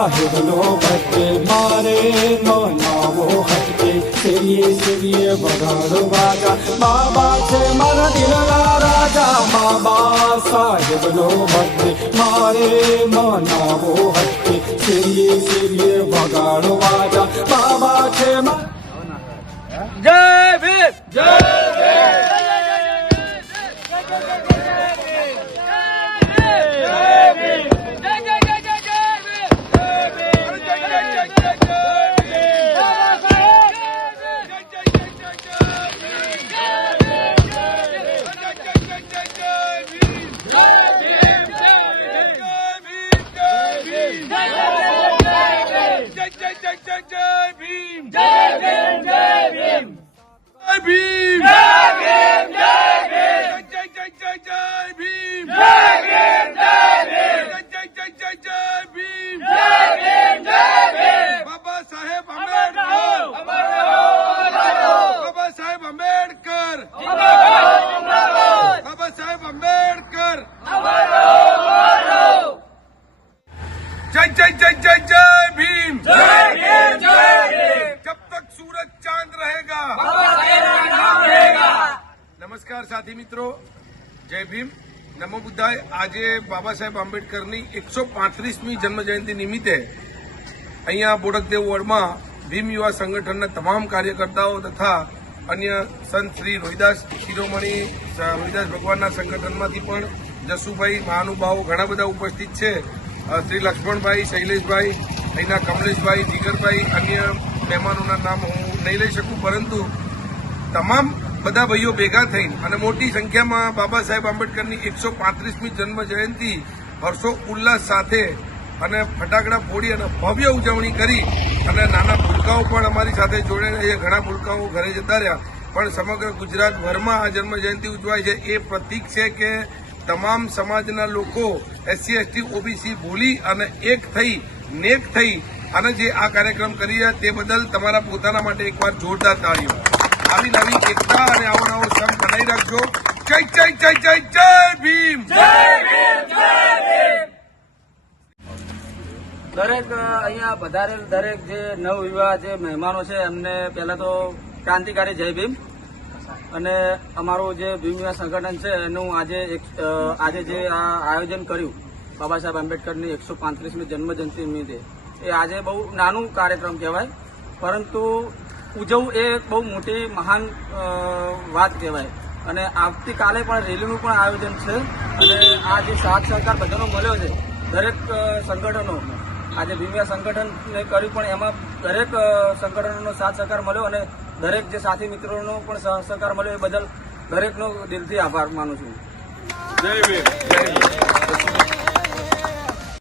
સાહેબનો ભટ્ટે મારે મનાવો હટકે સિરીએ વગાડો વાજા બાબા છે મારા દિલના રાજા બાબા સાહેબનો ભટ્ટે મારે મનાવો હટકે સિરીએ વગાડો વાજા બાબા છે જય ભીમ જય નમસ્કાર સાથી મિત્રો, જય ભીમ, નમો બુદ્ધાય। આજે બાબા સાહેબ આંબેડકરની 135મી જન્મજયંતિ નિમિત્તે અહીંયા બોડકદેવ વોર્ડમાં ભીમ યુવા સંગઠનના તમામ કાર્યકર્તાઓ તથા અન્ય સંત શ્રી રોહિદાસ શિરોમણી રોહિદાસ ભગવાનના સંગઠનમાંથી પણ જસુભાઈ મહાનુભાવો ઘણા બધા ઉપસ્થિત છે। શ્રી લક્ષ્મણભાઈ, શૈલેષભાઈ, અહીંના કમલેશભાઈ, જીગરભાઈ, અન્ય મહેમાનોના નામ હું નહીં લઈ શકું, પરંતુ તમામ બધા ભાઈઓ ભેગા થઈને અને મોટી સંખ્યામાં બાબા સાહેબ આંબેડકરની 135મી જન્મ જયંતિ હર્ષો ઉલ્લાસ સાથે અને ફટાકડા ફોડી અને ભવ્ય ઉજવણી કરી અને નાના ભૂલકાઓ પણ અમારી સાથે જોડાયા છે। ઘણા ભૂલકાઓ ઘરે જતા રહ્યા, પણ સમગ્ર ગુજરાતભરમાં આ જન્મ જયંતિ ઉજવાય છે। એ પ્રતીક છે કે તમામ સમાજના લોકો SC ST OBC ભૂલી અને એક થઈ નેક થઈ અને જે આ કાર્યક્રમ કરી રહ્યા તે બદલ તમારા પોતાના માટે એકવાર જોરદાર તાળીઓ। આવી નવી એકતા અને આવો નવો સંઘ બનાવી રાખજો। જય જય જય જય જય ભીમ, જય ભીમ, જય ભીમ। દરેક અહીંયા પધારેલ દરેક જે નવયુવા જે મહેમાનો છે એમને પહેલા તો ક્રાંતિકારી જય ભીમ। અને અમારું જે ભીમ યુવા સંગઠન છે એનું આજે જે આ આયોજન કર્યું બાબા સાહેબ આંબેડકરની 135મી જન્મજયંતિ નિમિત્તે, એ આજે બહુ નાનું કાર્યક્રમ કહેવાય, પરંતુ ઉજવવું એ બહુ મોટી મહાન વાત કહેવાય। અને આવતીકાલે પણ રેલીનું પણ આયોજન છે અને આ જે સાથ સહકાર બધાનો મળ્યો છે દરેક સંગઠનો, આજે ભીમ યુવા સંગઠનને કર્યું પણ એમાં દરેક સંગઠનોનો સાથ સહકાર મળ્યો અને દરેક જે સાથી મિત્રોનો પણ સહકાર મળ્યો એ બદલ દરેકનો દિલથી આભાર માનું છું। જય ભીમ, જય ભીમ।